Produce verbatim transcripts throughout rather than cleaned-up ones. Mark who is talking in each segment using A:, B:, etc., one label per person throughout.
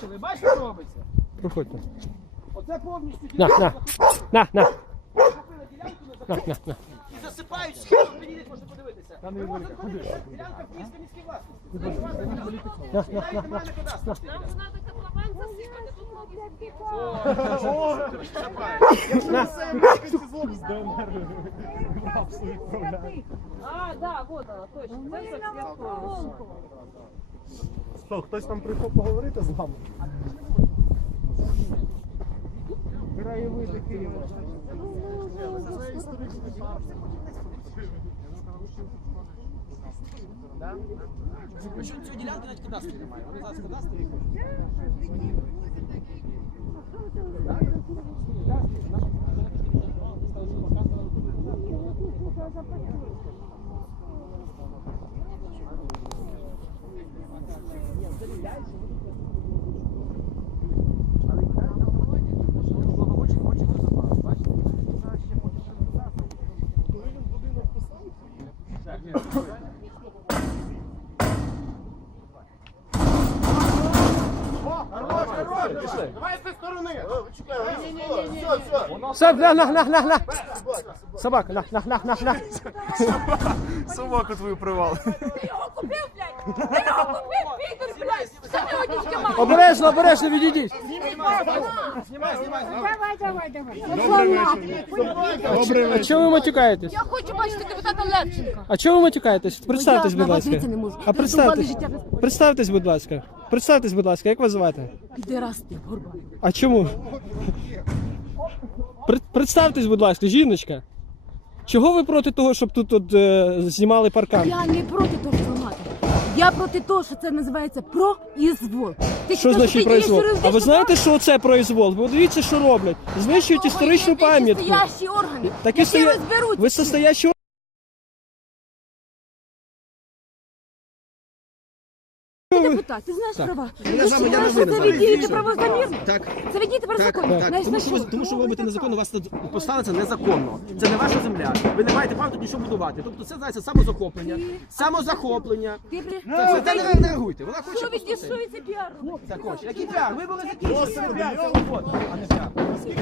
A: бачили? Бачите, що робиться?
B: Проходьте.
A: Оце повністю
B: На, на, на, на.
A: захопили ділянку, не
B: На, на, на.
A: і засипають схему, підійдіть, можете подивитися. Ви можете подивитися, ділянка в Київській міській власності.
B: На, на, на, на.
C: Нам же надо котлован засыпать, а тут А, да, вот она, точно. Це Софія.
D: Що, хтось там прийшов поговорити з вами?
A: Краєвиди Києва. Причому цієї ділянки навіть кадастру немає. Вони зараз кадастру їх
D: Давай з цієї сторони! Все, все!
B: Все, на, на, на, на, на. Собака, на, на, на, на, на.
D: Собаку твою привали.
C: Ти його купив, блядь! Ти його купив, підер, блядь! Що ти одівки маєш?
B: Обережно, обережно, відійдіть.
A: Знімай, знімай, знімай.
E: Давай, давай, давай.
D: Добрий
B: А
D: вечір.
B: чого ви матюкаєтесь?
C: Я хочу бачити депутата Левченка.
B: А чого ви матюкаєтесь? Представтесь, будь ласка.
C: не можу.
B: А представтесь. Представтесь, будь ласка. Представтесь, будь ласка, як вас звати?
C: Іди раз ти, горба.
B: А чому? Пред- Представтесь, будь ласка, жіночка. Чого ви проти того, щоб тут от, е, знімали паркан?
C: Я не проти того, що ламати. Я проти того, що це називається проізвол. Ти
B: Що
C: хто,
B: значить
C: ти є
B: произвол? А
C: юридично
B: ви знаєте, що це произвол? Бо дивіться, що роблять. Знищують
C: права?
B: історичну
C: Є
B: пам'ятку.
C: вищестоящі органи,
B: Такі
C: які
B: стоя...
C: розберуться.
B: Ви состоящі
C: Депутат, ти знаєш права. Ти знаєш, що це ви дієте правозамірно?
F: Так,
C: Це ви дієте правозаконно.
F: так,
C: Знаєш,
F: тому
C: на
F: що, ви,
C: що?
F: тому що ви робите незаконно, вас тут поставили це незаконно. Це не ваша земля. Ви не маєте права тут нічого будувати. Тобто це називається самозахоплення. Самозахоплення.
C: Ти, блядь,
F: Це, це не, не реагуйте. Вона хоче
C: що
F: просто
C: від
F: це.
C: що від це піар робить?
F: Так хоче. Який піар? Ви були закінчені.
A: А не п'ять.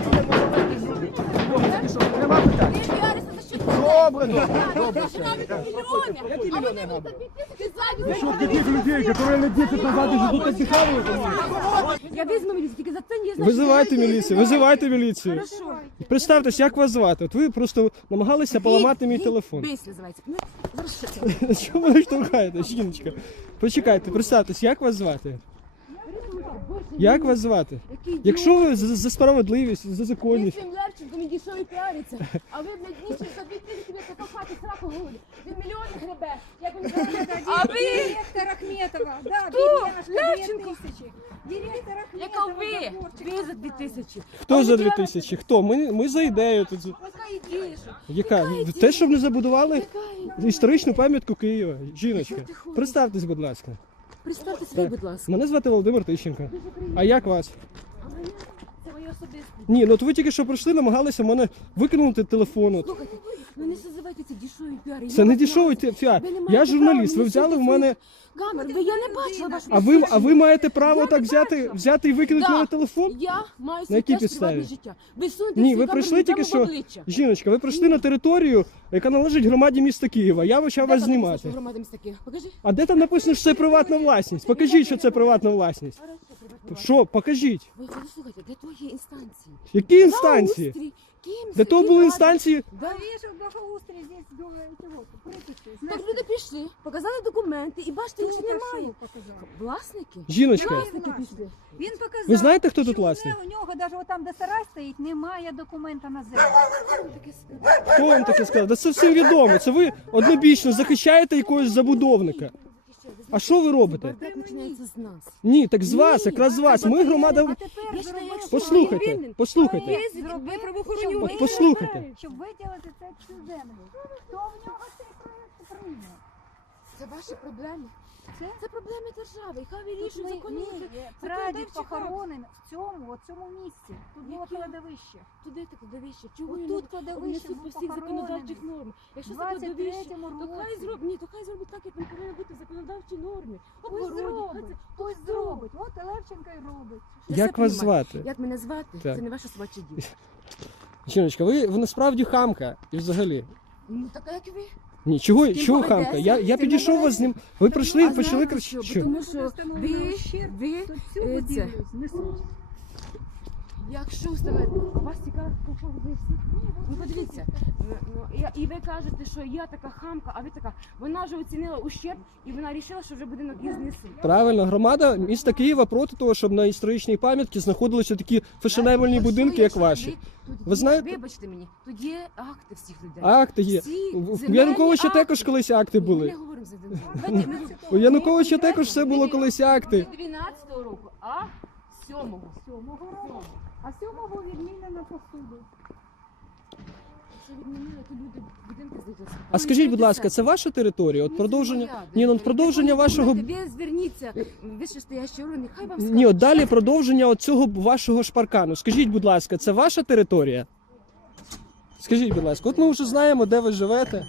F: Нема питань.
C: Ти піаришся за що?
F: Добре, добре.
C: Добре, що навіть мільйони. А вони будуть тобі тисячі ззаді.
D: Що таких людей, які не десять назад уже тут отдыхали?
C: Я візьму міліцію, тільки за це не знаю.
B: Визивайте міліцію, визивайте міліцію.
C: Хорошо.
B: Представтесь, як вас звати? От ви просто намагалися поламати мій телефон.
C: Бейс називається. Ну, зараз що це?
B: Чому ви штовхаєте, жіночка? Почекайте, представтесь, як вас звати? Як вас звати?
C: Який
B: Якщо ви за, за справедливість, за
C: Ти
B: законність.
C: цим Левченком і дійшові піариться, а ви, блядь, нічим за дві тисячі блядь, така хати сраку гулі. Він мільйони гребе. Як він гребе? А ви?
E: Директор Ахметова. Да,
C: Хто?
E: бедняжка,
C: Левченко?
E: две тысячи. Директор Ахметова.
C: Яка ви? Ви за дві тисячі.
B: Хто за дві тисячі? Хто? Ми, ми за ідею тут.
C: Яка ідея?
B: Яка? Те, щоб не забудували
C: Яка
B: історичну пам'ятку Києва. Жіночка,
C: Що ти хочеш?
B: представтесь, будь ласка.
C: Представте собі, будь ласка.
B: Мене звати Володимир Тищенко. А як вас?
C: А мене це моє особисте.
B: Ні, ну от ви тільки що прийшли, намагалися мене викинути телефон. От.
C: Слухайте, ну не називайте це дішові піари.
B: Це не дешевий піар. Я журналіст, ви взяли в мене.
C: Камер, ви я не бачила вашу.
B: А ви, а ви маєте право
C: Я
B: так
C: не
B: взяти,
C: бачила.
B: взяти і викинути
C: Да.
B: мене телефон?
C: Я маю
B: На
C: свій
B: якій
C: теж
B: підставі?
C: приватне життя. Ви сунете
B: Ні,
C: всі
B: ви
C: камери
B: прийшли
C: мені
B: тільки
C: прямо в
B: що.
C: обличчя.
B: Жіночка, ви прийшли на територію, яка належить громаді міста Києва. Я почав
C: Де
B: вас
C: там написано,
B: знімати.
C: що громада міста Києва? Покажи.
B: А де там написано, що це приватна власність? Покажіть, що це приватна власність. Що? Покажіть.
C: Ви ви слухайте, де твої інстанції?
B: Які інстанції?
C: Заустрій, Київська,
B: Де то були
C: Київрада.
B: інстанції?
E: Да вижу, в благоустрии здесь было эти вот, приписи.
C: Так люди пішли, показали документи і бачите, їх
E: Хто
C: немає.
E: пішов, показав?
C: Власники?
B: Жіночка,
C: Власники пішли.
E: Він показав,
B: ви знаєте, хто тут
E: що
B: власник?
E: У нього навіть там, де сарай стоїть, немає документа на землю.
B: Хто вам таке сказав? Да це всім відомо. Це ви однобічно захищаєте якогось забудовника. А що ви робите?
C: Бардак починається з нас.
B: Ні, так з вас,
C: Ні,
B: якраз з вас. Ми громада.
E: А тепер
C: Я вважаю,
E: зробили
C: якщо
B: Послухайте,
C: він вільний,
B: послухайте.
C: ви зробили правоохоронні
E: щоб
B: От
C: органи.
B: послухайте.
E: Щоб виділити це цю землю. Хто в нього цей проєкт прийняв?
C: Це ваші проблеми.
E: Це
C: Це проблеми держави, і хай
E: тут
C: вирішують
E: ми,
C: законні
E: мій прадід похоронений в цьому, от цьому місці. Тут було
C: Яке?
E: кладовище.
C: Туди ти кладовище, чого
E: От
C: його
E: тут
C: не
E: кладовище
C: внесуть
E: був
C: по всіх законодавчих
E: похоронений.
C: нормах? Якщо
E: В
C: це кладовище,
E: двадцять третьому
C: то хай
E: році.
C: зробить, ні, то хай зробить так, як він повинен бути в законодавчій нормі.
E: Ось
C: Обгородять, хай
E: зробить,
C: це-
E: ось зробить. От Левченка і робить.
C: Я
B: Як
C: все
B: вас
C: понімаю.
B: звати?
C: Як мене звати?
B: Так.
C: Це не ваше собаче діло.
B: Жіночка, ви, ви насправді хамка. І взагалі.
C: Ну, така як ви.
B: Ні, чого,
C: З ким
B: чого
C: поведеться,
B: хамка? Я, я
C: з ким
B: підійшов вас з ним. Ви прийшли і
C: А
B: почали
C: знаєте
B: кричати.
C: що?
B: Що?
C: Тому що ви, ви,
E: Тут всю
C: е, це,
E: будівлю знесуть.
C: якщо встановити, а вас цікавить, що ви всі? Ну подивіться, ну, ну, я- і ви кажете, що я така хамка, а ви така, вона вже оцінила ущерб і вона вирішила, що вже будинок і знесуть.
B: Правильно, громада міста Києва проти того, щоб на історичній пам'ятці знаходилися такі фешенебельні
C: Якщо-
B: будинки, як
C: якщо
B: ваші.
C: ви- тут
B: Ви
C: є-
B: знаєте-
C: Вибачте мені, тут є акти всіх людей.
B: Акти є.
C: Всі
B: У
C: земельні
B: Януковича
C: акти.
B: також колись акти
C: Ні, Ми не
B: були.
C: говоримо за один. Давайте ми-
B: У Януковича
C: ми
B: також все було
C: конкретно
B: колись акти.
C: не дванадцятого року, а сьомого.
E: Сьомого року. А сьомого відмінено посуду.
C: Це відмінили, то люди будинки здаються.
B: А скажіть, будь ласка, це ваша територія? От продовження. Ні, ну продовження вашого.
C: Ви зверніться, вищестоящі органи, хай вам скажуть.
B: Ні, от далі продовження от цього вашого шпаркану. Скажіть, будь ласка, це ваша територія? Скажіть, будь ласка, от ми вже знаємо, де ви живете.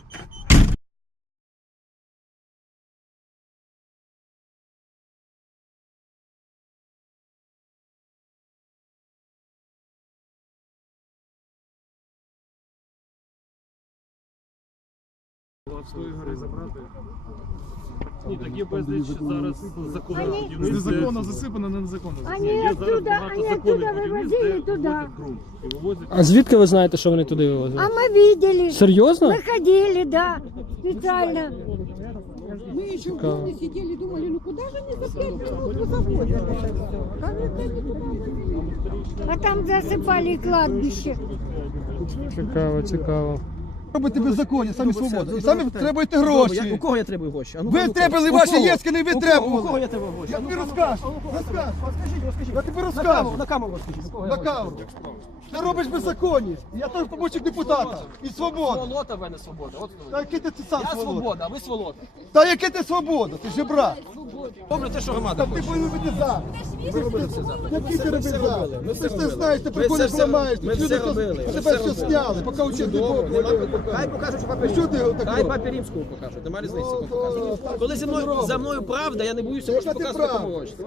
G: Ні, так є безліч зараз законних будівництв.
D: Незаконно засипано, не незаконно засипано.
E: Они
G: Є зараз
E: оттуда,
G: багато
E: они
G: законних
E: оттуда
G: будівництв,
E: вывозили
G: де
E: туда.
G: вивозять ґрунт. І вивозять
B: А звідки ви знаєте, що вони туди вивозили?
E: А мы видели.
B: Серйозно?
E: Мы ходили, да, специально.
H: Мы еще в
B: Цікаво.
H: доме сидели, думали, ну куда же они за пять минут завозят это? Кажется, они туда возили.
E: А там засыпали кладбище.
B: Цікаво, цікаво.
I: Робите беззаконня, самі
F: Добре,
I: свободу.
F: все,
I: І самі
F: добре,
I: требуєте
F: Добре, я- У
I: гроші.
F: кого я требую гроші? А ну,
I: Ви
F: а ну,
I: требували
F: у
I: ваші
F: кого?
I: єскини, ви
F: У кого?
I: требували.
F: У кого я требую гроші?
I: Я
F: А ну,
I: тобі
F: а ну,
I: розкажу.
F: а у кого?
I: Розкажу.
F: Розкажіть, розкажіть.
I: Я тобі
F: На
I: розкажу.
F: камеру, на камеру розкажіть. у кого я
I: На
F: гроші?
I: камеру. Ти робиш беззаконність. Я теж помічник депутата. І свобода.
F: Сволота в мене свобода. От хто
I: Та
F: ви.
I: який ти сам
F: Я
I: свобода?
F: свобода, а ви сволота.
I: Та який ти свобода? Ти жебрак.
F: Добре, те, що громада
I: Та ти
F: хоче.
I: повинен бути за.
F: Ми робили все за.
I: Який ти робиш
F: все
I: за?
F: робили, ми
I: Ти
F: все
I: ж не
F: робили.
I: знаєш, ти
F: Ми
I: приколи
F: все- все-
I: поламаєш.
F: ми
I: Люди
F: все
I: то-
F: робили, ми
I: Тебе
F: все
I: все
F: робили.
I: сняли, поки учив не
F: Добре,
I: було.
F: нема- Хай покажуть, що папі
I: Що ти його так
F: Хай
I: робиш?
F: папі римського покажуть, немає різниці.
I: Ну,
F: кого показувати.
I: то-
F: Коли зі мною, за мною правда, я не боюся
I: Яка ти
F: показувати
I: правда?
F: кому гроші.